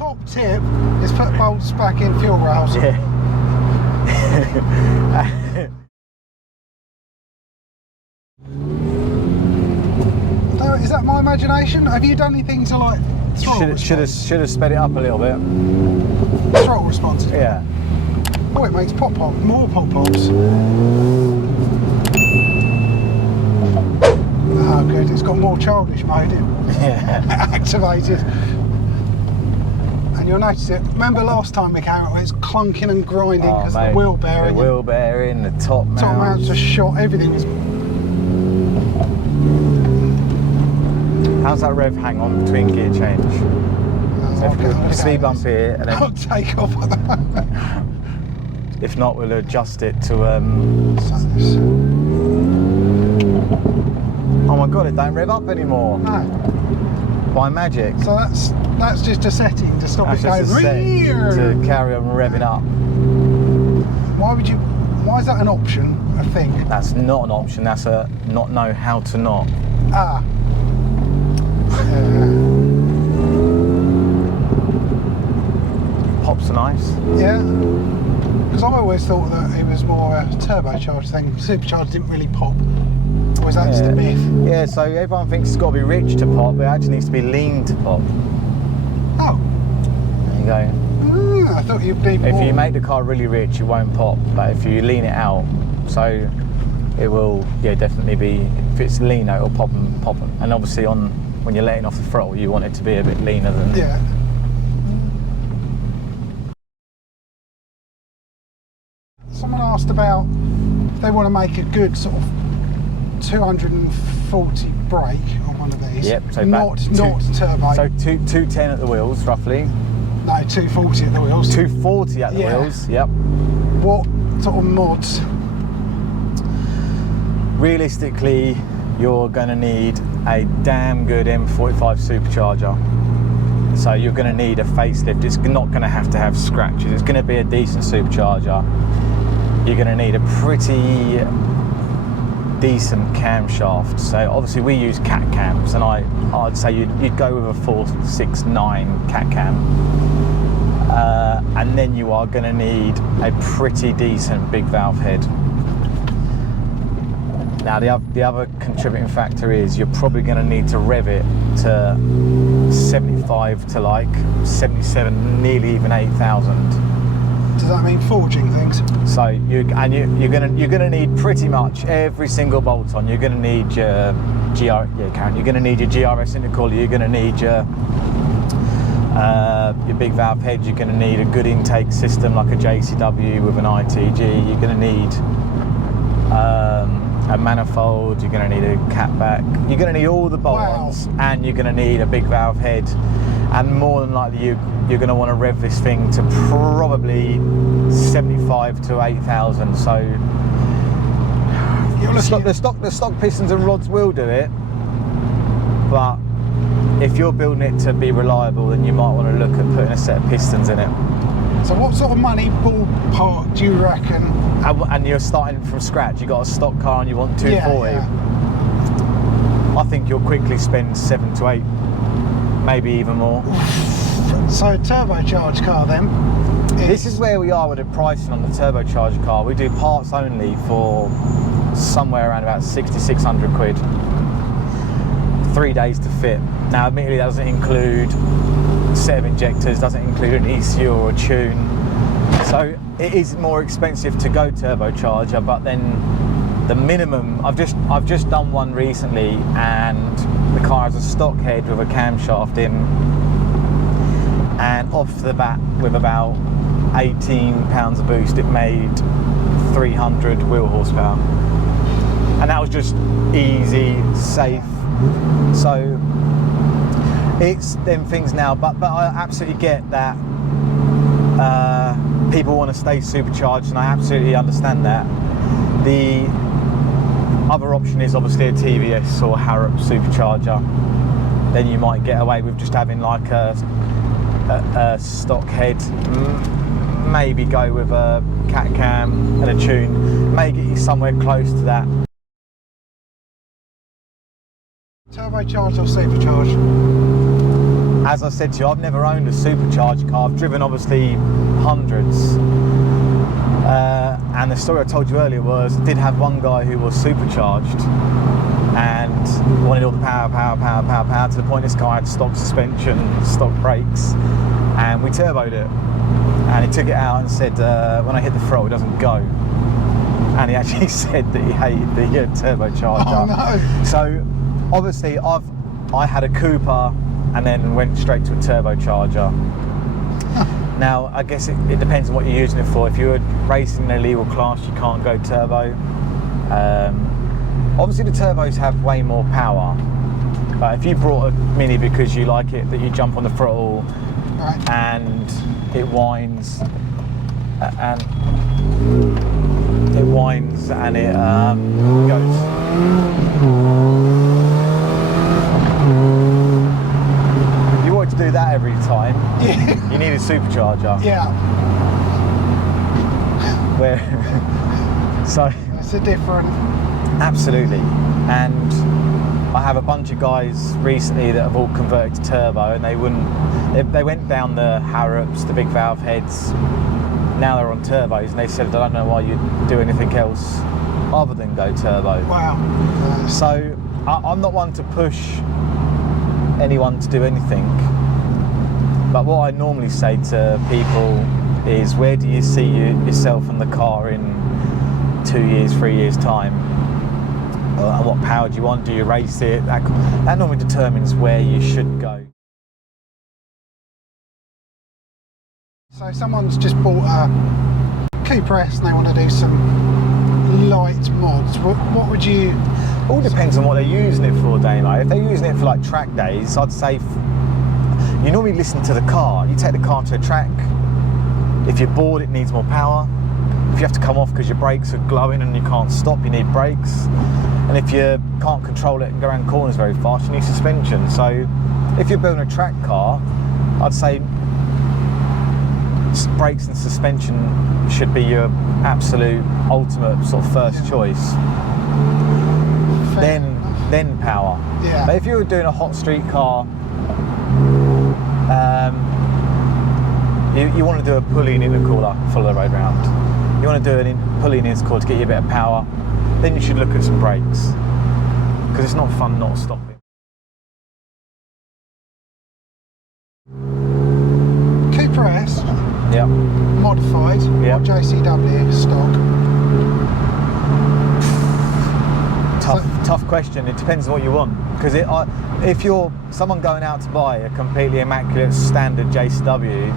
top tip is put bolts back in fuel rails. Yeah. Is that my imagination? Have you done anything to like throttle should have sped it up a little bit. Throttle response? Yeah. Oh, it makes pop more pop-pops. Oh good, it's got more childish mode activated. And you'll notice it. Remember last time we came out, it's clunking and grinding because the wheel bearing. The wheel bearing, the top mount. Top mounts are shot, everything was. How's that rev hang on between gear change? Speed bump here and then I'll take off at the moment. If not, we'll adjust it to Oh my god, it don't rev up anymore. No. By magic. So that's just a setting to stop it going to carry on revving up. Why is that an option, a thing? That's not an option, that's a not know how to not. Ah. Pops are nice. Yeah. Because I always thought that it was more a turbocharged thing. Supercharged didn't really pop. Or is that just a myth? Yeah, so everyone thinks it's got to be rich to pop, but it actually needs to be lean to pop. Oh. There you go. I thought you'd be more... If you make the car really rich, it won't pop, but if you lean it out, so it will, definitely be, if it's leaner, it'll pop and pop. And obviously when you're letting off the throttle, you want it to be a bit leaner than... Yeah. Someone asked about if they want to make a good sort of 240 brake on one of these. Yep, so not turbo. So 210 at the wheels, roughly. No, 240 at the wheels. 240 at the wheels, yep. What sort of mods? Realistically, you're going to need a damn good M45 supercharger. So you're going to need a facelift. It's not going to have scratches. It's going to be a decent supercharger. You're going to need a pretty decent camshaft. So obviously we use cat cams, and I'd say you'd go with a 469 cat cam, and then you are going to need a pretty decent big valve head. Now the other contributing factor is you're probably going to need to rev it to 75 to like 77, nearly even 8,000. Does that mean forging things? So you're gonna need pretty much every single bolt on. You're gonna need your you're gonna need your GRS intercooler. You're gonna need your big valve head. You're gonna need a good intake system like a JCW with an ITG. You're gonna need a manifold. You're gonna need a catback. You're gonna need all the bolt-ons, and you're gonna need a big valve head. And more than likely, you're going to want to rev this thing to probably 75 to 8,000. So the stock pistons and rods will do it, but if you're building it to be reliable, then you might want to look at putting a set of pistons in it. So what sort of money ballpark do you reckon? And you're starting from scratch. You got a stock car and you want 240. Yeah. I think you'll quickly spend 7 to 8. Maybe even more. So turbocharged car then? This is where we are with the pricing on the turbocharged car. We do parts only for somewhere around about 600 quid. 3 days to fit. Now admittedly that doesn't include a set of injectors, doesn't include an ECU or a tune. So it is more expensive to go turbocharger, but then the minimum, I've just done one recently, and the car has a stock head with a camshaft in, and off the bat with about 18 pounds of boost, it made 300 wheel horsepower, and that was just easy, safe. So it's them things now, but I absolutely get that people want to stay supercharged, and I absolutely understand that. The other option is obviously a TVS or Harrop supercharger. Then you might get away with just having like a stock head, maybe go with a cat cam and a tune, may get you somewhere close to that. Turbocharged or supercharged? as I said to you, I've never owned a supercharged car. I've driven obviously hundreds. And the story I told you earlier was I did have one guy who was supercharged and wanted all the power to the point this car had stock suspension, stock brakes, and we turboed it. And he took it out and said, when I hit the throttle, it doesn't go. And he actually said that he hated the turbocharger. Oh no! So obviously I had a Cooper and then went straight to a turbocharger. Now I guess it depends on what you're using it for. If you're racing in a legal class, you can't go turbo. Obviously the turbos have way more power. But if you brought a Mini because you like it, that you jump on the throttle, right, and it whines and it goes. If you wanted to do that every time, you need a supercharger. Yeah. Where so it's a different. Absolutely. And I have a bunch of guys recently that have all converted to turbo, and they went down the Harrops, the big valve heads. Now they're on turbos, and they said, I don't know why you do anything else other than go turbo. Wow. So I'm not one to push anyone to do anything, but what I normally say to people is, where do you see yourself in the car in 2 years, 3 years time? And what power do you want? Do you race it? That normally determines where you should go. So someone's just bought a Cooper S and they want to do some light mods. What would you... All depends on what they're using it for, Damo. If they're using it for like track days, I'd say you normally listen to the car. You take the car to a track. If you're bored, it needs more power. If you have to come off because your brakes are glowing and you can't stop, you need brakes. And if you can't control it and go around corners very fast, you need suspension. So if you're building a track car, I'd say brakes and suspension should be your absolute ultimate sort of first choice. Then power. Yeah. But if you were doing a hot street car, you want to do a pulley and intercooler full of the road round. You want to do a pulley and intercooler to get you a bit of power. Then you should look at some brakes, because it's not fun not stopping. Cooper S, yeah, modified, yeah, or JCW stock? Tough question. It depends on what you want. Because if you're someone going out to buy a completely immaculate standard JCW,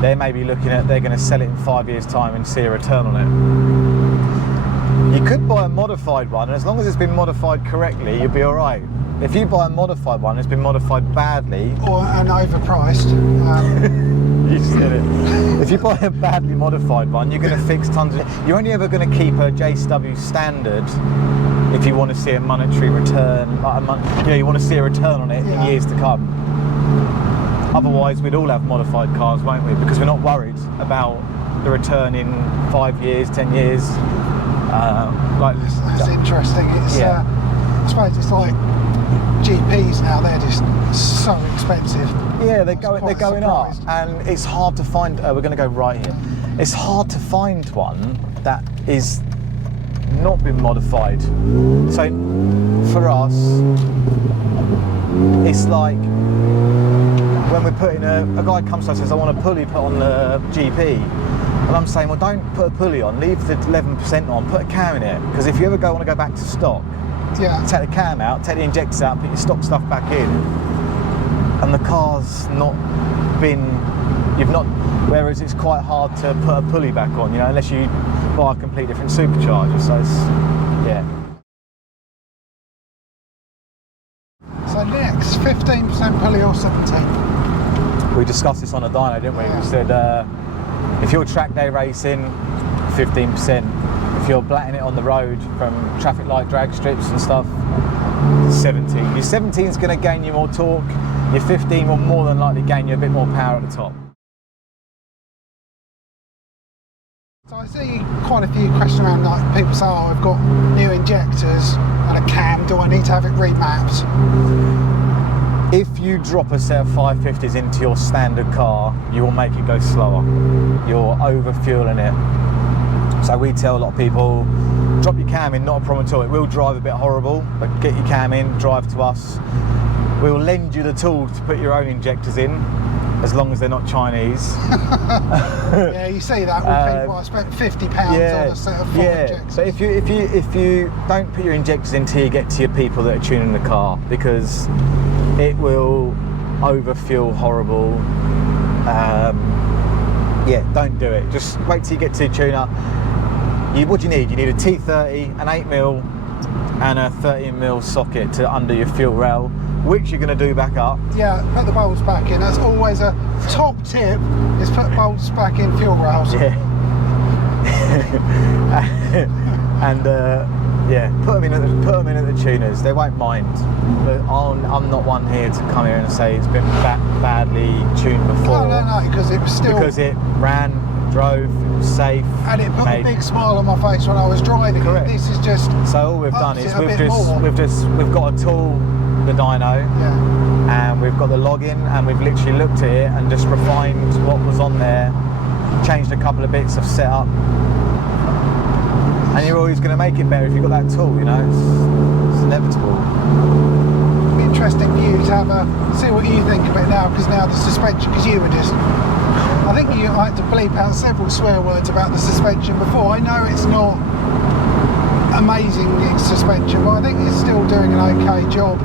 they may be looking at, they're going to sell it in 5 years' time and see a return on it. You could buy a modified one, and as long as it's been modified correctly, you'll be all right. If you buy a modified one, it's been modified badly, or an overpriced. You said it. If you buy a badly modified one, you're going to fix tons of. You're only ever going to keep a JCW standard if you want to see a monetary return. Like you want to see a return on it in years to come. Otherwise, we'd all have modified cars, won't we? Because we're not worried about the return in 5 years, 10 years. That's interesting. It's, I suppose it's like GPs now, they're just so expensive. Yeah, they're going up, and it's hard to find. We're going to go right here. It's hard to find one that is not been modified. So for us, it's like when we're putting a guy comes to us and says, I want a pulley put on the GP. And I'm saying, well, don't put a pulley on, leave the 11% on, put a cam in it. Because if you ever want to go back to stock, take the cam out, take the injectors out, put your stock stuff back in, and the car's not been, whereas it's quite hard to put a pulley back on, unless you buy a completely different supercharger. So it's, So next, 15% pulley or 17%? We discussed this on a dyno, didn't we? Yeah. We said, if you're track day racing, 15%. If you're blatting it on the road from traffic light drag strips and stuff, 17. Your 17 is going to gain you more torque. Your 15 will more than likely gain you a bit more power at the top. So I see quite a few questions around, like people say, oh, I've got new injectors and a cam, do I need to have it remapped? if you drop a set of 550s into your standard car, you will make it go slower. You're over fueling it. So we tell a lot of people, drop your cam in, not a problem at all. It will drive a bit horrible, but get your cam in, drive to us. We'll lend you the tool to put your own injectors in, as long as they're not Chinese. Yeah, you see that with people. I spent £50 on a set of 4 injectors. But if you don't put your injectors in till you get to your people that are tuning the car, because it will overfuel horrible. Yeah, don't do it. Just wait till you get to the tuner. What do you need? You need a T30, an 8mm, and a 13mm socket to under your fuel rail, which you're going to do back up. Yeah, put the bolts back in. That's always a top tip, is put bolts back in fuel rails. Yeah. And yeah, put them in at the tuners. They won't mind. But I'm not one here to come here and say it's been badly tuned before. No, because it was still... Because it ran, drove, it was safe. And it put a big smile on my face when I was driving. Correct. This is just... So all we've done is we've got a tool, the dyno, and we've got the login, and we've literally looked at it and just refined what was on there, changed a couple of bits of setup. And you're always going to make it better if you've got that tool, you know, it's inevitable. It'd be interesting for you to have see what you think of it now, because now the suspension, because you were just, I think I had to bleep out several swear words about the suspension before. I know it's not amazing suspension, but I think it's still doing an okay job.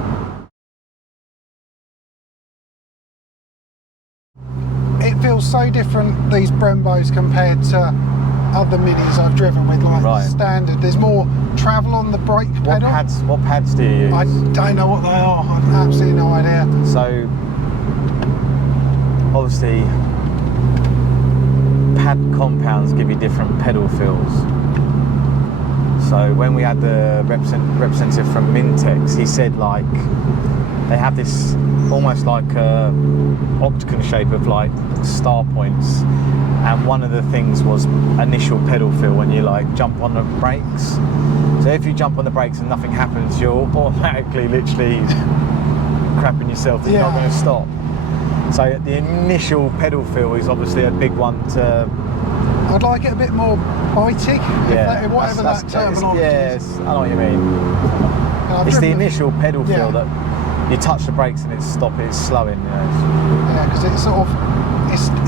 It feels so different, these Brembos, compared to other Minis I've driven with, like the standard. There's more travel on the brake pedal. What pads do you use? I don't know what they are. I've absolutely no idea. So obviously pad compounds give you different pedal feels. So when we had the representative from Mintex, he said like they have this almost like a octagon shape of like star points, and one of the things was initial pedal feel when you like jump on the brakes. So if you jump on the brakes and nothing happens, you're automatically literally crapping yourself. You're not going to stop. So the initial pedal feel is obviously a big one to... I'd like it a bit more bitey, whatever that terminology is. I know what you mean. It's the initial pedal feel that you touch the brakes and it's slowing, you know. Yeah, because it's sort of,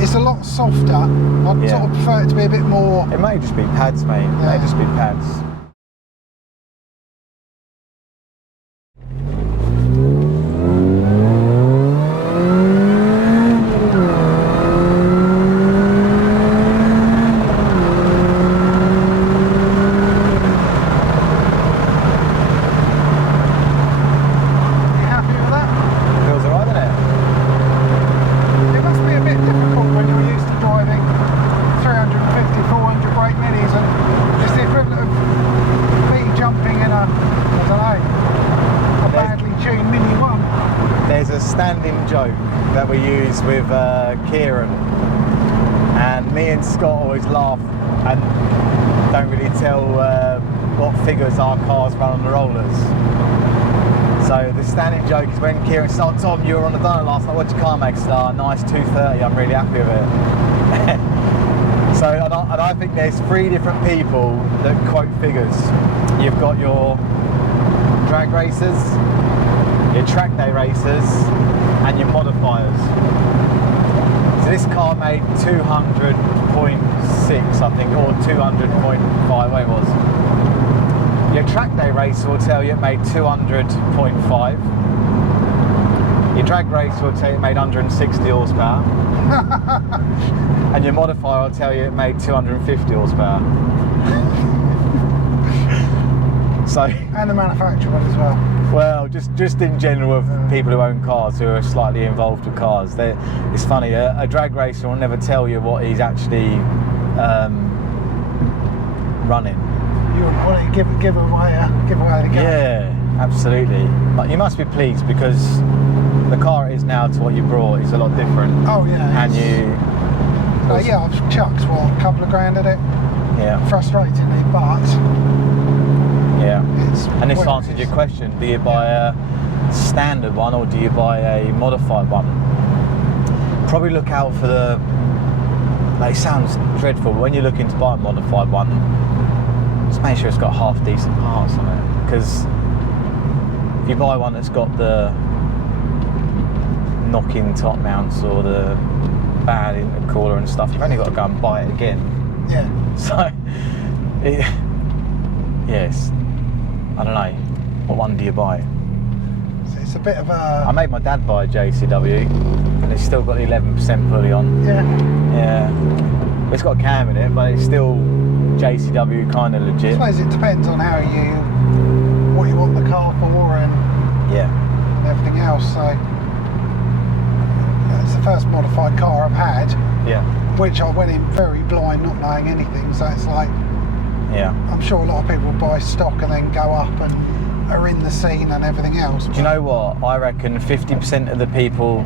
it's a lot softer. I'd sort of prefer it to be a bit more... It may just be pads, mate. It may just be pads. That we use with Kieran, and me and Scott always laugh and don't really tell what figures our cars run on the rollers. So the standing joke is when Kieran said, "Oh, Tom, you were on the dyno last night, what'd your car make?" I said, "Oh, nice 230, I'm really happy with it." So, and I think there's 3 different people that quote figures. You've got your drag racers, your track day racers, and your modifiers. So this car made 200.6, I think, or 200.5, whatever it was. Your track day racer will tell you it made 200.5. Your drag racer will tell you it made 160 horsepower. And your modifier will tell you it made 250 horsepower. So, and the manufacturer one as well. Well, just in general of people who own cars, who are slightly involved with cars. It's funny, a drag racer will never tell you what he's actually running. You want to give away the game. Yeah, absolutely. But you must be pleased, because the car it is now to what you brought is a lot different. Oh yeah. And I've chucked a couple of grand at it. Yeah. Frustratingly, but yeah. And this answered your question. Do you buy standard one or do you buy a modified one? Probably look out for the, like, it sounds dreadful, but when you're looking to buy a modified one, just make sure it's got half decent parts on it, because if you buy one that's got the knocking top mounts or the bad intercooler and stuff, you've only got to go and buy it again. Yeah. So, yes, I don't know, what one do you buy? So it's a bit of a... I made my dad buy a JCW, and it's still got the 11% pulley on. Yeah. Yeah. It's got a cam in it, but it's still JCW kind of I legit. suppose it depends on what you want the car for and everything else. So yeah, it's the first modified car I've had. Yeah. Which I went in very blind, not knowing anything. So it's like, Yeah. I'm sure a lot of people buy stock and then go up and are in the scene and everything else. Do you know what? I reckon 50% of the people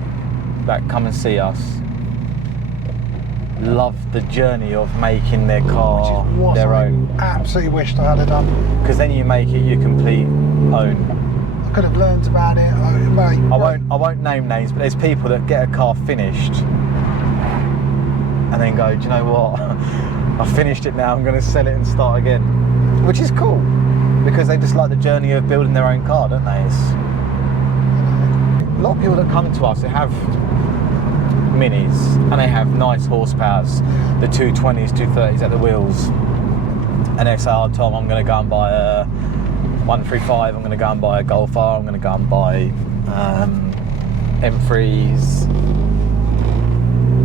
that come and see us love the journey of making their car Which is what their I own. absolutely wished I had done. Because then you make it your complete own. I could have learned about it. I won't name names, but there's people that get a car finished and then go, do you know what? I finished it now, I'm going to sell it and start again. Which is cool, because they just like the journey of building their own car, don't they? A lot of people that come to us, they have minis and they have nice horsepowers, the 220s, 230s at the wheels, and they say, oh Tom, I'm going to go and buy a 135, I'm going to go and buy a Golf R, I'm going to go and buy M3s.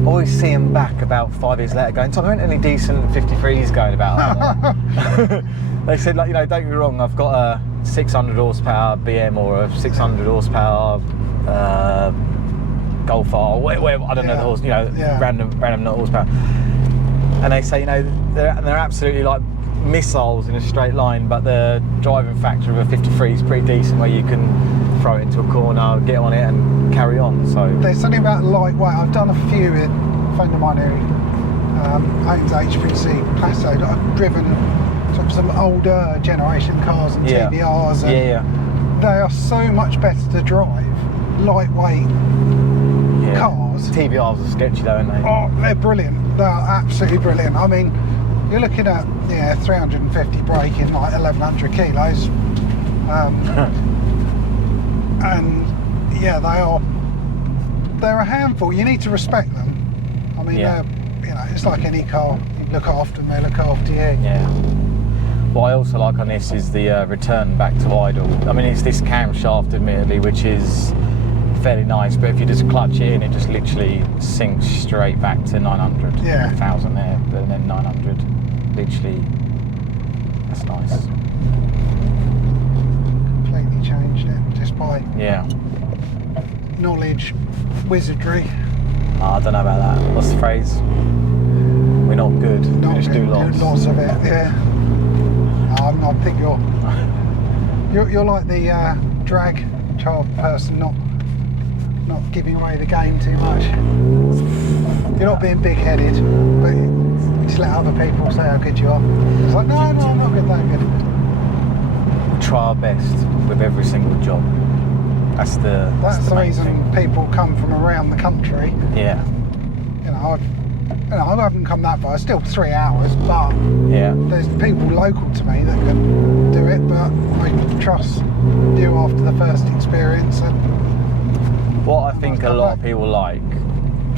Always see them back about 5 years later going, Tom, there aren't any decent 53s going about, are there? They said, like, you know, don't get me wrong, I've got a 600 horsepower BM or a 600 horsepower Golf R, whatever, I don't know the horse, you know, random not horsepower. And they say, you know, they're absolutely like missiles in a straight line, but the driving factor of a 53 is pretty decent, where you can throw it into a corner, get on it and carry on. So there's something about lightweight. I've done a few with a friend of mine who owns HPC Plasso. I've driven some older generation cars and TBRs, and they are so much better to drive lightweight cars. TBRs are sketchy though, aren't they? Oh, they're brilliant. They are absolutely brilliant. I mean, you're looking at 350 brake in like 1100 kilos, and yeah, they're a handful. You need to respect them. I mean, you know, it's like any car. You look after them, they look after you. Yeah. What I also like on this is the return back to idle. I mean, it's this camshaft, admittedly, which is fairly nice, but if you just clutch it in, it just literally sinks straight back to 900. Yeah. 1,000 there, and then 900. Literally, that's nice. Completely changed it just by knowledge, wizardry. I don't know about that. What's the phrase? We're not good. We just do lots. Lots of it. Yeah. I think you're like the drag child person, not giving away the game too much. You're not being big-headed, but you just let other people say how good you are. It's like, no, I'm not good, that good. We try our best with every single job. That's the reason thing. People come from around the country. Yeah. You know, I haven't come that far. It's still 3 hours, but there's people local to me that can do it. But I trust you after the first experience. And what I think a lot of people like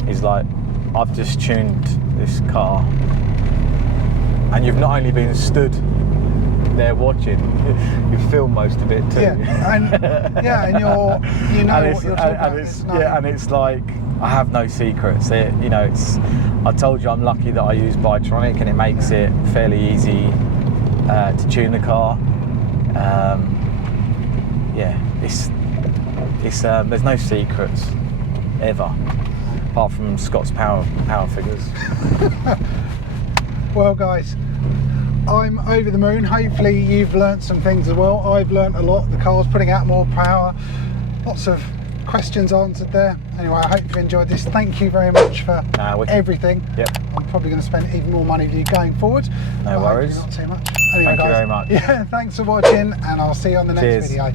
is, like, I've just tuned this car, and you've not only been stood there watching, you film most of it too. And you know what you're talking about. And it's like, I have no secrets. You know, I told you I'm lucky that I use Bitronic, and it makes it fairly easy to tune the car. There's no secrets ever, apart from Scott's power figures. Well, guys, I'm over the moon. Hopefully you've learnt some things as well. I've learnt a lot. The car's putting out more power. Lots of questions answered there. Anyway, I hope you've enjoyed this. Thank you very much for everything. Yep. I'm probably going to spend even more money with you going forward. No worries. Not too much. Anyway, Thank guys, you very much. Yeah, thanks for watching, and I'll see you on the next video.